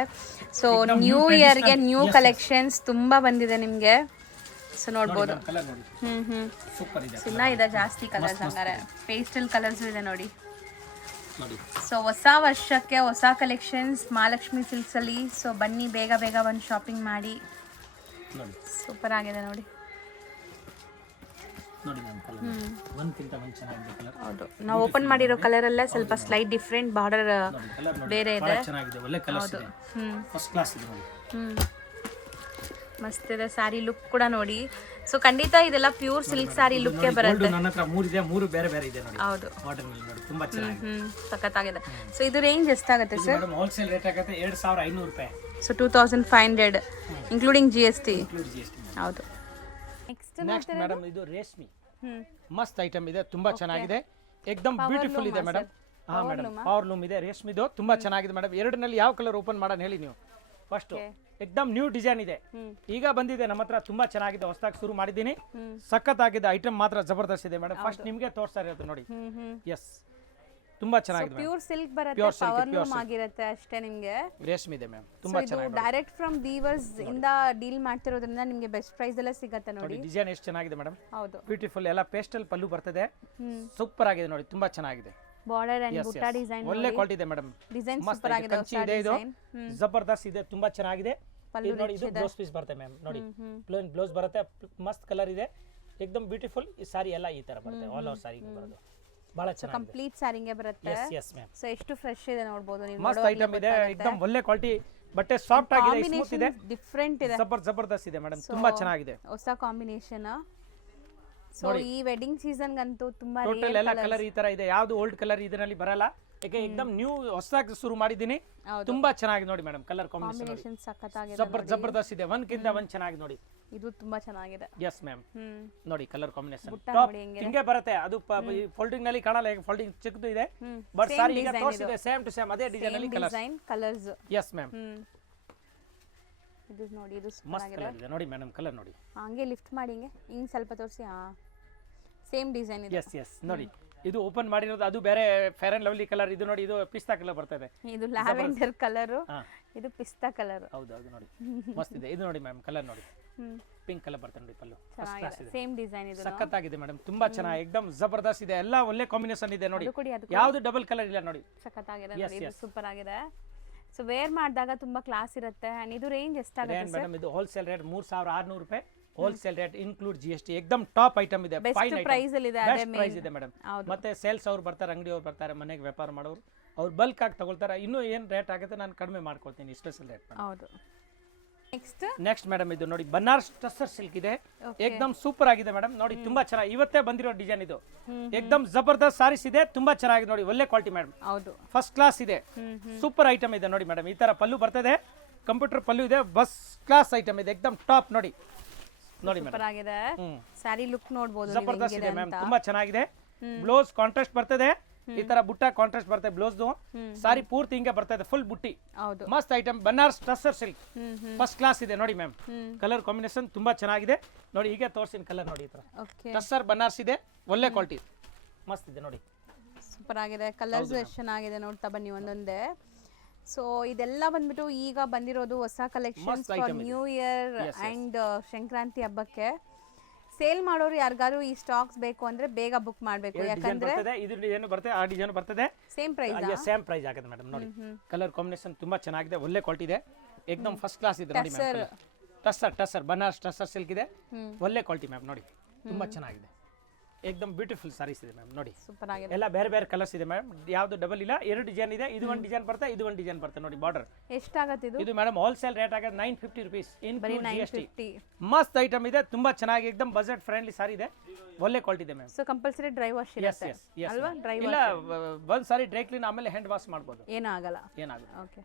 ಸೊ ನ್ಯೂ ಇಯರ್ಗೆ ನ್ಯೂ ಕಲೆಕ್ಷನ್ಸ್ ತುಂಬಾ ಬಂದಿದೆ ನಿಮ್ಗೆ. ಸೊ ನೋಡ್ಬೋದು, ಕಲರ್ ನೋಡಿ, ಸೂಪರ್ ಇದೆ. ಇನ್ನ ಇದೆ ಜಾಸ್ತಿ ಕಲರ್ಸ್, ಹಂಗಾರೆ ಪೇಸ್ಟಲ್ ಕಲರ್ಸ್ ಇದೆ ನೋಡಿ. ನೋಡಿ ಸೊ ಹೊಸ ವರ್ಷಕ್ಕೆ ಹೊಸ ಕಲೆಕ್ಷನ್ಸ್ ಮಹಾಲಕ್ಷ್ಮಿ ಸಿಲ್ಕ್ಸ್ ಅಲ್ಲಿ. ಸೊ ಬನ್ನಿ, ಬೇಗ ಬಂದು ಶಾಪಿಂಗ್ ಮಾಡಿ. ನೋಡಿ ಸೂಪರ್ ಆಗಿದೆ ನೋಡಿ. ನೋಡಿ ಮ್ಯಾಮ್, ಕಲರ್ ಒಂದ್ಕಿಂತ ಒಂದು ಚೆನ್ನಾಗಿದೆ ಕಲರ್. ಹೌದು, ನಾವು ಓಪನ್ ಮಾಡಿರೋ ಕಲರ್ ಅಲ್ಲೇ ಸ್ವಲ್ಪ ಸ್ಲೈಟ್ ಡಿಫ್ರೆಂಟ್ ಬಾರ್ಡರ್ ಕಲರ್ ನೋಡಿ, ಬೇರೆ ಬಹಳ ಇದೆ. ಚೆನ್ನಾಗಿದೆ, ಒಳ್ಳೆ ಕಲರ್ಸ್ ಇದೆ, ಫಸ್ಟ್ ಕ್ಲಾಸ್ ಇದೆ ನೋಡಿ. ಮಸ್ತ್ ಇದೆ ಸ್ಯಾರಿ ಲುಕ್ ಕೂಡ ನೋಡಿ. ಸೊ ಖಂಡಿತ ಇದೆಲ್ಲ ಪ್ಯೂರ್ ಸಿಲ್ಕ್ ಸ್ಯಾರಿ ಲುಕ್ಗೆ ಬರುತ್ತೆ. ನನ್ನ ಹತ್ರ 3 ಇದೆ, 3 ಬೇರೆ ಇದೆ ನೋಡಿ. ಹೌದು, ಬಾಟಮ್ ಅಲ್ಲಿ ನೋಡಿ, ತುಂಬಾ ಚೆನ್ನಾಗಿದೆ, ಸಖತ್ತಾಗಿದೆ. ಸೊ ಇದು ರೇಂಜ್ ಎಷ್ಟಾಗುತ್ತೆ ಸರ್? ಮೇಡಮ್ ಹೋಲ್ಸೇಲ್ ರೇಟ್ ಆಗುತ್ತೆ 2500 ರೂಪಾಯಿ. So 2500 including GST. ಹೌದು. ನೆಕ್ಸ್ಟ್ ಮೇಡಮ್ ಇದು ರೇಷ್ಮೆ, ಮಸ್ತ್ ಐಟಮ್ ಇದೆ, ತುಂಬಾ ಚೆನ್ನಾಗಿದೆ, ಏಕದಮ್ ಬ್ಯೂಟಿಫುಲ್ ಇದೆ ಮೇಡಮ್. ಹಾ ಮೇಡಮ್, ಪವರ್ ಲೂಮ್ ಇದೆ, ರೇಷ್ಮೆದು ತುಂಬಾ ಚೆನ್ನಾಗಿದೆ ಮೇಡಮ್. ಎರಡರಲ್ಲಿ ಯಾವ ಕಲರ್ ಓಪನ್ ಮಾಡೋಣ ಹೇಳಿ ನೀವು? ಫಸ್ಟ್ ಏಕದಮ್ ನ್ಯೂ ಡಿಸೈನ್ ಇದೆ, ಈಗ ಬಂದಿದೆ ನಮ್ಮ ಹತ್ರ, ತುಂಬಾ ಚೆನ್ನಾಗಿದೆ, ಹೊಸದಾಗಿ ಶುರು ಮಾಡಿದ್ದೀನಿ, ಸಖತ್ತಾಗಿದೆ. ಐಟಮ್ ಮಾತ್ರ ಜಬರ್ದಸ್ತ್ ಇದೆ ಮೇಡಮ್. ಫಸ್ಟ್ ನಿಮಗೆ ತೋರಿಸ್ತಾ ಇರೋದು ನೋಡಿ. ಎಸ್, ತುಂಬಾ ಚೆನ್ನಾಗಿದೆ, ಪ್ಯೂರ್ ಸಿಲ್ಕ್ ಬರುತ್ತೆ, ಪವರ್ ಲೂಮ್ ಆಗಿರುತ್ತೆ ಅಷ್ಟೇ. ನಿಮಗೆ ರೇಷ್ಮೆ ಇದೆ ಮ್ಯಾಮ್, ತುಂಬಾ ಚೆನ್ನಾಗಿದೆ. ಡೈರೆಕ್ಟ್ ಫ್ರಮ್ ವೀವರ್ಸ್ ಇಂದ ಡೀಲ್ ಮಾಡ್ತಿರೋದ್ರಿಂದ ನಿಮಗೆ ಬೆಸ್ಟ್ ಪ್ರೈಸ್ ಎಲ್ಲ ಸಿಗುತ್ತೆ ನೋಡಿ. ಡಿಸೈನ್ ಎಷ್ಟು ಚೆನ್ನಾಗಿದೆ ಮೇಡಮ್, ಹೌದು, ಬ್ಯೂಟಿಫುಲ್, ಎಲ್ಲ ಪೇಸ್ಟಲ್ ಪಲ್ಲು ಬರ್ತದೆ, ಸೂಪರ್ ಆಗಿದೆ ನೋಡಿ, ತುಂಬಾ ಚೆನ್ನಾಗಿದೆ. ಬಾರ್ಡರ್ ಅಂಡ್ ಬುಟ್ಟ ಡಿಸೈನ್ ಒಳ್ಳೆ ಕ್ವಾಲಿಟಿ ಇದೆ ಮೇಡಮ್, ಡಿಸೈನ್ ಮಸ್ತ್ ಸೂಪರ್ ಆಗಿದೆ. ಕಂಚಿ ಇದೆ, ಇದು ಜಬರ್ದಸ್ತ್ ಇದೆ, ತುಂಬಾ ಚೆನ್ನಾಗಿದೆ. ಇದು ನೋಡಿ, ಇದು ಬ್ಲೌಸ್ ಪೀಸ್ ಬರುತ್ತೆ ಮ್ಯಾಮ್, ನೋಡಿ ಪ್ಲೇನ್ ಬ್ಲೌಸ್ ಬರುತ್ತೆ, ಮಸ್ತ್ ಕಲರ್ ಇದೆ, ಏಕದಮ್ ಬ್ಯೂಟಿಫುಲ್. ಈ ಸಾರಿ ಎಲ್ಲ ಈ ತರ ಬರುತ್ತೆ, ಆಲ್ ಓವರ್ ಸಾರಿ ಬರೋದು, ಬಹಳ ಚೆನ್ನಾಗಿದೆ, ಕಂಪ್ಲೀಟ್ ಸಾರಿಗೆ ಬರುತ್ತೆ. Yes ma'am. ಸೊ ಎಷ್ಟು ಫ್ರೆಶ್ ಇದೆ ನೋಡಬಹುದು ನೀವು, ಮಸ್ತ್ ಐಟಮ್ ಇದೆ, ಏಕದಮ್ ಒಳ್ಳೆ ಕ್ವಾಲಿಟಿ, ಬಟ್ಟೆ ಸಾಫ್ಟ್ ಆಗಿದೆ, ಸ್ಮೂತ್ ಇದೆ, ಡಿಫರೆಂಟ್ ಇದೆ, ಜಬರ್ದಸ್ತ್ ಇದೆ ಮೇಡಮ್, ತುಂಬಾ ಚೆನ್ನಾಗಿದೆ, ಹೊಸ ಕಾಂಬಿನೇಷನ್. ಸೊ ಈ ವೆಡ್ಡಿಂಗ್ ಸೀಸನ್ ಗಂತೂ ತುಂಬಾ ಟೋಟಲ್ ಎಲ್ಲ ಕಲರ್ ಈ ತರ ಇದೆ, ಯಾವ್ದು ಓಲ್ಡ್ ಕಲರ್ ಇದರಲ್ಲಿ ಬರಲ್ಲ, ಯಾಕೆ ಏಕದಮ್ ನ್ಯೂ ಹೊಸದಾಗಿ ಶುರು ಮಾಡಿದ್ದೀನಿ, ತುಂಬಾ ಚೆನ್ನಾಗಿದೆ ನೋಡಿ ಮೇಡಮ್. ಕಲರ್ ಕಾಂಬಿನೇಷನ್ ಸಖತ್ತಾಗಿದೆ, ಜಬರ್ದಸ್ತ್ ಇದೆ, ಒಂದ್ಕಿಂತ ಒಂದ್ ಚೆನ್ನಾಗಿದೆ ನೋಡಿ. ಇದು ತುಂಬಾ ಚೆನ್ನಾಗಿದೆ. ಎಸ್ ಮ್ಯಾಮ್, ನೋಡಿ ಕಲರ್ ಕಾಂಬಿನೇಷನ್ ಹಿಂಗೆ ಬರುತ್ತೆ, ಅದು ಫೋಲ್ಡಿಂಗ್ ನಲ್ಲಿ ಕಾಣಲ್ಲ, ಫೋಲ್ಡಿಂಗ್ ಚಿಕ್ಕದು ಇದೆ, ಬಟ್ ಸಾರಿ ಈಗ ತೋರಿಸಿದೆ ಸೇಮ್ ಟು ಸೇಮ್ ಅದೇ ಡಿಸೈನ್ ಅಲ್ಲಿ ಕಲರ್ಸ್. ಎಸ್ ಮ್ಯಾಮ್, ಇದು ನೋಡಿ, ಇದು ಮಸ್ತ್ ಕಲರ್ ಇದೆ ನೋಡಿ ಮೇಡಮ್, ಕಲರ್ ನೋಡಿ, ಹಂಗೆ ಲಿಫ್ಟ್ ಮಾಡಿ ಹಿಂಗೆ ಸ್ವಲ್ಪ ತೋರಿಸಿ. ಸೇಮ್ ಡಿಸೈನ್ ಇದೆ. ಎಸ್ ನೋಡಿ, ಇದು ಓಪನ್ ಮಾಡಿರೋದು ಅದು ಬೇರೆ, ಫೇರ್ ಅಂಡ್ ಲವ್ಲಿ ಕಲರ್, ಇದು ನೋಡಿ, ಇದು ಪಿಸ್ತಾ ಕಲರ್ ಬರ್ತದೆ, ಇದು ಲ್ಯಾವೆಂಡರ್ ಕಲರ್, ಇದು ಪಿಸ್ತಾ ಕಲರ್. ಹೌದು ನೋಡಿ, ಮಸ್ತ್ ಇದೆ. ಇದು ನೋಡಿ ಮ್ಯಾಮ್, ಕಲರ್ ನೋಡಿ, ಪಿಂಕ್ ಕಲರ್ ಬರ್ತದೆ ನೋಡಿ, ಪಲ್ಲು ಫಸ್ಟ್ ಕ್ಲಾಸ್ ಇದೆ, ಸೇಮ್ ಡಿಸೈನ್ ಇದೆ, ಸಖತ್ತಾಗಿದೆ ಮೇಡಮ್, ತುಂಬಾ ಚೆನ್ನಾಗಿ, ಏಕದಮ್ ಜಬರ್ದಸ್ತ್ ಇದೆ, ಎಲ್ಲ ಒಳ್ಳೆ ಕಾಂಬಿನೇಷನ್ ಇದೆ ನೋಡಿ, ಯಾವುದು ಡಬಲ್ ಕಲರ್ ಇಲ್ಲ ನೋಡಿ, ಸಖತ್ತಾಗಿದೆ ನೋಡಿ, ಇದು ಸೂಪರ್ ಆಗಿದೆ. ಸೊ ವೇರ್ ಮಾಡಿದಾಗ ತುಂಬಾ ಕ್ಲಾಸ್ ಇರುತ್ತೆ. ಅಂಡ್ ಇದು ರೇಂಜ್ ಎಷ್ಟಾಗುತ್ತೆ ಸರ್? ಮೇಡಮ್ ಇದು ಹೋಲ್ಸೇಲ್ ರೇಟ್ 3600 ರೂಪಾಯಿ, ಹೋಲ್ಸೇಲ್ ರೇಟ್ ಇನ್ಕ್ಲೂಡ್ GST, ಏಕದಮ್ ಟಾಪ್ ಐಟಮ್ ಇದೆ, ಫೈನ್ ಪ್ರೈಸ್ ಅಲ್ಲಿ ಇದೆ, ಬೆಸ್ಟ್ ಪ್ರೈಸ್ ಇದೆ ಮೇಡಮ್. ಮತ್ತೆ ಸೇಲ್ಸ್ ಅವ್ರು ಬರ್ತಾರೆ, ಅಂಗಡಿ ಅವ್ರು ಬರ್ತಾರೆ, ಮನೆಗೆ ವ್ಯಾಪಾರ ಮಾಡೋರು, ಅವ್ರು ಬಲ್ಕ್ ಆಗಿ ತಗೊಳ್ತಾರೆ, ಇನ್ನೂ ಏನು ರೇಟ್ ಆಗುತ್ತೆ ನಾನು ಕಡಿಮೆ ಮಾಡ್ಕೊಳ್ತೀನಿ, ಸ್ಪೆಷಲ್ ರೇಟ್. ಹೌದು. ನೆಕ್ಸ್ಟ್ ಮೇಡಮ್ ಇದು ನೋಡಿ, ಬನಾರಸ್ ಟಸರ್ ಸಿಲ್ಕ್ ಇದೆ, ಏಕದಮ್ ಸೂಪರ್ ಆಗಿದೆ ಮೇಡಮ್, ನೋಡಿ ತುಂಬಾ ಚೆನ್ನಾಗಿ, ಇವತ್ತೇ ಬಂದಿರೋ ಡಿಸೈನ್ ಇದು, ಏಕದಮ್ ಜಬರ್ದಸ್ತ್ ಸಾರೀಸ್ ಇದೆ, ತುಂಬಾ ಚೆನ್ನಾಗಿದೆ ನೋಡಿ, ಒಳ್ಳೆ ಕ್ವಾಲಿಟಿ ಮೇಡಮ್, ಫಸ್ಟ್ ಕ್ಲಾಸ್ ಇದೆ, ಸೂಪರ್ ಐಟಮ್ ಇದೆ ನೋಡಿ ಮೇಡಮ್. ಈ ತರ ಪಲ್ಲು ಬರ್ತದೆ, ಕಂಪ್ಯೂಟರ್ ಪಲ್ಲು ಇದೆ, ಬಸ್ ಕ್ಲಾಸ್ ಐಟಮ್ ಇದೆ, ಏಕದಮ್ ಟಾಪ್ ನೋಡಿ ಮೇಡಮ್, ಸ್ಯಾರಿ ಲುಕ್ ನೋಡಬಹುದು, ಜಬರ್ದಸ್ತ್ ಇದೆ ಮ್ಯಾಮ್, ತುಂಬಾ ಚೆನ್ನಾಗಿದೆ. ಬ್ಲೌಸ್ ಕಾಂಟ್ರಾಸ್ಟ್ ಬರ್ತದೆ, ಈ ತರ ಬುಟ್ಟ ಕಾಂಟ್ರಾಸ್ಟ್ ಬರ್ತದೆ ಬ್ಲೌಸ್. ಸಾರಿ ಪೂರ್ತಿ ಹಿಂಗೆ ಬರ್ತದೆ ಫುಲ್ ಬುಟ್ಟಿ. ಹೌದು. ಮಸ್ತ್ item Banaras tussar silk first class ಇದೆ ನೋಡಿ ಮ್ಯಾಮ್. ಕಲರ್ ಕಾಂಬಿನೇಷನ್ ತುಂಬಾ ಚೆನ್ನಾಗಿದೆ ನೋಡಿ. ಹೀಗೆ ತೋರಿಸಿನ ಕಲರ್ ನೋಡಿ, ಈ ತರ ಓಕೆ. ಟಸರ್ ಬನಾರಸ್ ಇದೆ, ಒಳ್ಳೆ ಕ್ವಾಲಿಟಿ, ಮಸ್ತ್ ಇದೆ ನೋಡಿ. ಸೂಪರ್ ಆಗಿದೆ. ಕಲರ್ಸ್ ಎಷ್ಟು ಚೆನ್ನಾಗಿದೆ ನೋಡ್ತಾ ಬನ್ನಿ ಒಂದೊಂದೇ. ಸೊ ಇದೆಲ್ಲ ಬಂದ್ಬಿಟ್ಟು ಈಗ ಬಂದಿರೋದು ಹೊಸ collections for new year and Sankranti ಹಬ್ಬಕ್ಕೆ. ಸೇಲ್ ಮಾಡೋರು ಯಾರಿಗಾರು ಈ ಸ್ಟಾಕ್ಸ್ ಬೇಕು ಅಂದ್ರೆ ಬೇಗ ಬುಕ್ ಮಾಡಬೇಕು, ಯಾಕಂದ್ರೆ ಇದು ಡಿಸೈನ್ ಬರ್ತದೆ, ಆ ಡಿಸೈನ್ ಬರ್ತದೆ, ಸೇಮ್ ಪ್ರೈಸ್. ಸೇಮ್ ಪ್ರೈಸ್ ಆಗುತ್ತೆ ಮೇಡಮ್ ನೋಡಿ. ಕಲರ್ ಕಾಂಬಿನೇಷನ್ ತುಂಬಾ ಚೆನ್ನಾಗಿದೆ, ಒಳ್ಳೆ ಕ್ವಾಲಿಟಿ ಇದೆ, ಏಕದಮ್ ಫಸ್ಟ್ ಕ್ಲಾಸ್ ಇದೆ ನೋಡಿ ಮ್ಯಾಮ್. ಟಸರ್ ಬನಾರಸ್ ಟಸರ್ ಸಿಲ್ಕ್ ಇದೆ, ಒಳ್ಳೆ ಕ್ವಾಲಿಟಿ ಮ್ಯಾಮ್ ನೋಡಿ, ತುಂಬಾ ಚೆನ್ನಾಗಿದೆ, ಏಕದಮ್ ಬ್ಯೂಟಿಫುಲ್ ಸಾರೀಸ್ ಇದೆ ಮ್ಯಾಮ್ ನೋಡಿ. ಸೂಪರ್ ಆಗಿದೆ. ಎಲ್ಲ ಬೇರೆ ಬೇರೆ ಕಲರ್ಸ್ ಇದೆ ಮ್ಯಾಮ್, ಯಾವುದು ಡಬಲ್ ಇಲ್ಲ, 2 ಡಿಸೈನ್ ಇದೆ. ಇದು ಒಂದು ಡಿಸೈನ್ ಬರ್ತದೆ, ಇದು ಒಂದು ಡಿಸೈನ್ ಬರ್ತದೆ ನೋಡಿ. ಬಾರ್ಡರ್ ಎಷ್ಟಾಗತ್ತೆ ಇದು? ಇದು ಮೇಡಮ್ ಹೋಲ್ಸೇಲ್ ರೇಟ್ ಆಗುತ್ತೆ 950 rupees ಬರೀ ಇನ್ಕ್ಲೂಡ್ GST. 950. ಮಸ್ತ್ ಐಟಮ್ ಇದೆ, ತುಂಬಾ ಚೆನ್ನಾಗಿ ಏಕದಮ್ ಬಜೆಟ್ ಫ್ರೆಂಡ್ಲಿ ಸಾರಿ ಇದೆ, ಒಳ್ಳೆ ಕ್ವಾಲಿಟಿ ಇದೆ ma'am. So compulsory dry wash ಇರುತ್ತೆ ಅಲ್ವಾ? ಡ್ರೈ ಇಲ್ಲ, ಒಂದ್ ಸಾರಿ ಡ್ರೈ ಕ್ಲೀನ್ ಆಮೇಲೆ ಹ್ಯಾಂಡ್ ವಾಶ್ ಮಾಡ್ಬೋದು, ಏನೂ ಆಗಲ್ಲ. ಏನಾಗುತ್ತೆ. Okay.